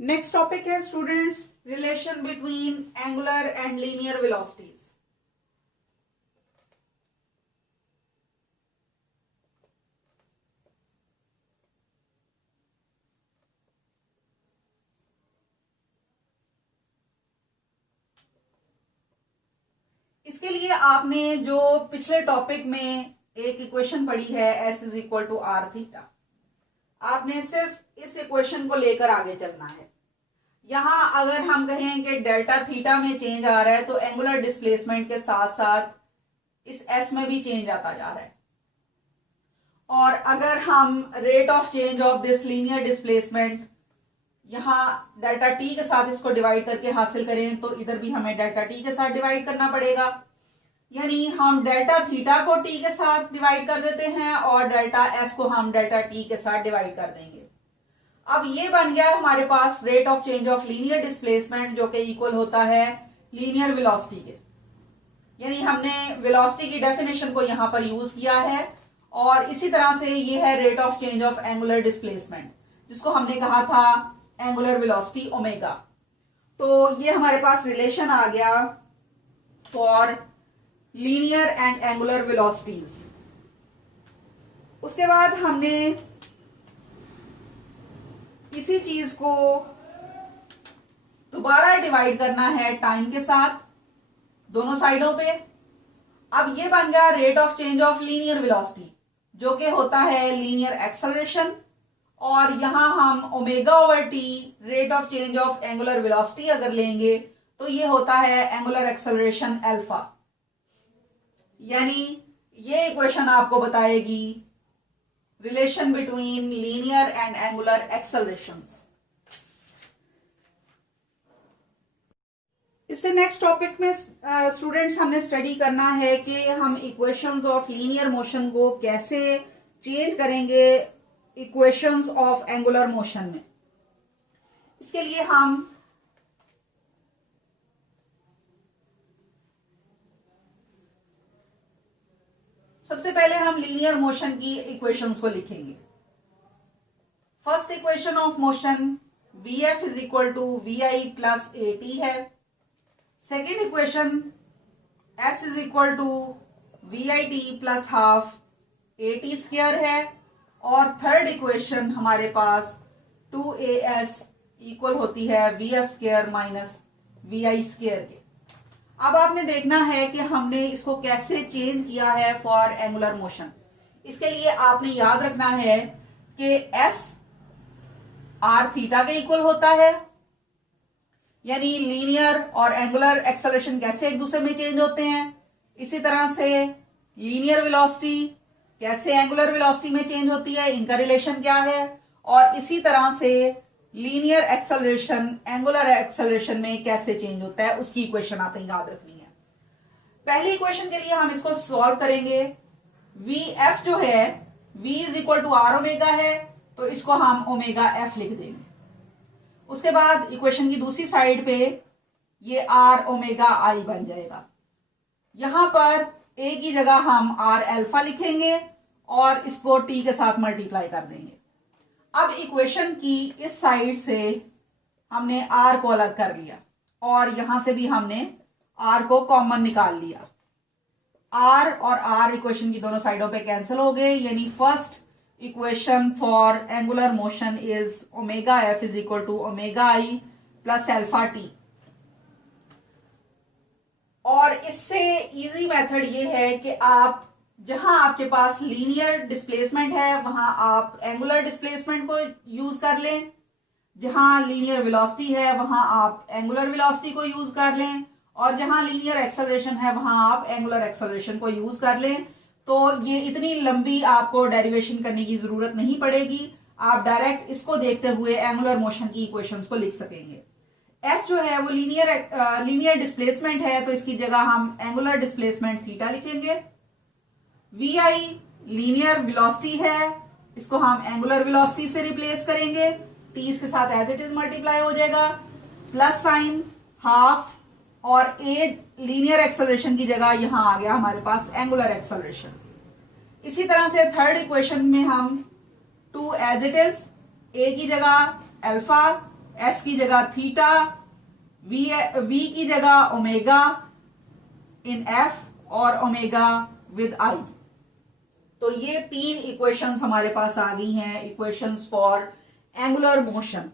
Next topic है students relation between angular and linear velocities. इसके लिए आपने जो पिछले टॉपिक में एक इक्वेशन पढ़ी है S is equal to r theta, आपने सिर्फ इस इक्वेशन को लेकर आगे चलना है। यहां अगर हम कहें कि डेल्टा थीटा में चेंज आ रहा है तो एंगुलर डिस्प्लेसमेंट के साथ साथ इस S में भी चेंज आता जा रहा है। और अगर हम rate of change of this linear displacement यहां डेल्टा टी के साथ इसको डिवाइड करके हासिल करें तो इधर भी हमें डेल्टा टी के साथ डिवाइड करना पड़ेगा। यानी हम डेल्टा थीटा को टी के साथ डिवाइड कर देते हैं और डेल्टा एस को हम डेल्टा टी के साथ डिवाइड कर देंगे। अब ये बन गया हमारे पास rate of change of linear displacement जो कि इक्वल होता है लीनियर वेलोसिटी के। यानी हमने वेलोसिटी की डेफिनेशन को यहां पर यूज किया है और इसी तरह से ये है rate of change of angular displacement जिसको हमने कहा था एंगुलर वेलोसिटी ओमेगा। तो ये हमारे पास रिलेशन आ गया for linear and angular velocities. उसके बाद हमने इसी चीज को दोबारा डिवाइड करना है टाइम के साथ दोनों साइडों पे। अब ये बन गया rate of change of linear velocity जो कि होता है लीनियर एक्सेलरेशन, और यहां हम omega over T rate of change of angular velocity अगर लेंगे तो ये होता है एंगुलर एक्सेलरेशन अल्फा। यानी ये इक्वेशन आपको बताएगी relation between linear and angular accelerations. इससे नेक्स्ट टॉपिक में स्टूडेंट्स हमने स्टडी करना है कि हम इक्वेशंस ऑफ लीनियर मोशन को कैसे चेंज करेंगे इक्वेशंस ऑफ एंगुलर मोशन में। इसके लिए हम सबसे पहले हम लीनियर मोशन की इक्वेशंस को लिखेंगे। First equation of motion Vf is equal to VI plus AT है। Second equation S is equal to VIT plus half AT square है। और थर्ड इक्वेशन हमारे पास 2AS इक्वल होती है VF square minus VI square के। अब आपने देखना है कि हमने इसको कैसे चेंज किया है फॉर एंगुलर मोशन। इसके लिए आपने याद रखना है कि S आर थीटा के इक्वल होता है। यानी लीनियर और एंगुलर एक्सेलरेशन कैसे एक दूसरे में चेंज होते हैं, इसी तरह से लीनियर वेलोसिटी कैसे एंगुलर वेलोसिटी में चेंज होती है, इनका रिलेशन क्या है, और इसी तरह से लीनियर एक्सेलरेशन एंगुलर एक्सेलरेशन में कैसे चेंज होता है उसकी इक्वेशन आपने याद रखनी है। पहली इक्वेशन के लिए हम इसको सॉल्व करेंगे। Vf जो है V is equal to r omega है तो इसको हम ओमेगा एफ लिख देंगे। उसके बाद इक्वेशन की दूसरी साइड पे ये आर ओमेगा आई बन जाएगा। यहां पर ए की जगह हम आर अल्फा लिखेंगे और इसको टी के साथ मल्टीप्लाई कर देंगे। अब इक्वेशन की इस साइड से हमने आर को अलग कर लिया और यहां से भी हमने आर को कॉमन निकाल लिया। आर और आर इक्वेशन की दोनों साइडों पे कैंसिल हो गए। यानी first equation for angular motion is omega f is equal to omega i plus alpha t. और इससे इजी मेथड ये है कि आप जहां आपके पास लीनियर डिस्प्लेसमेंट है वहां आप एंगुलर डिस्प्लेसमेंट को यूज कर लें, जहां लीनियर वेलोसिटी है वहां आप एंगुलर वेलोसिटी को यूज कर लें, और जहां लीनियर एक्सेलरेशन है वहां आप एंगुलर एक्सेलरेशन को यूज कर लें। तो ये इतनी लंबी आपको डेरिवेशन करने की जरूरत नहीं पड़ेगी, आप डायरेक्ट इसको देखते हुए एंगुलर मोशन की इक्वेशंस को लिख सकेंगे। S जो है वो लीनियर डिस्प्लेसमेंट है तो इसकी जगह हम एंगुलर डिस्प्लेसमेंट थीटा लिखेंगे। VI लीनियर वेलोसिटी है, इसको हम एंगुलर वेलोसिटी से रिप्लेस करेंगे। T इसके साथ एज इट इज मल्टीप्लाई हो जाएगा, प्लस साइन हाफ, और A लीनियर एक्सेलरेशन की जगह यहां आ गया हमारे पास एंगुलर एक्सेलरेशन। इसी तरह से थर्ड इक्वेशन में हम 2 एज इट इज, A की जगह अल्फा एस की जगह थीटा, वी की जगह ओमेगा इन एफ और ओमेगा विद आई। तो ये तीन इक्वेशंस हमारे पास आ गई हैं, इक्वेशंस फॉर एंगुलर मोशन।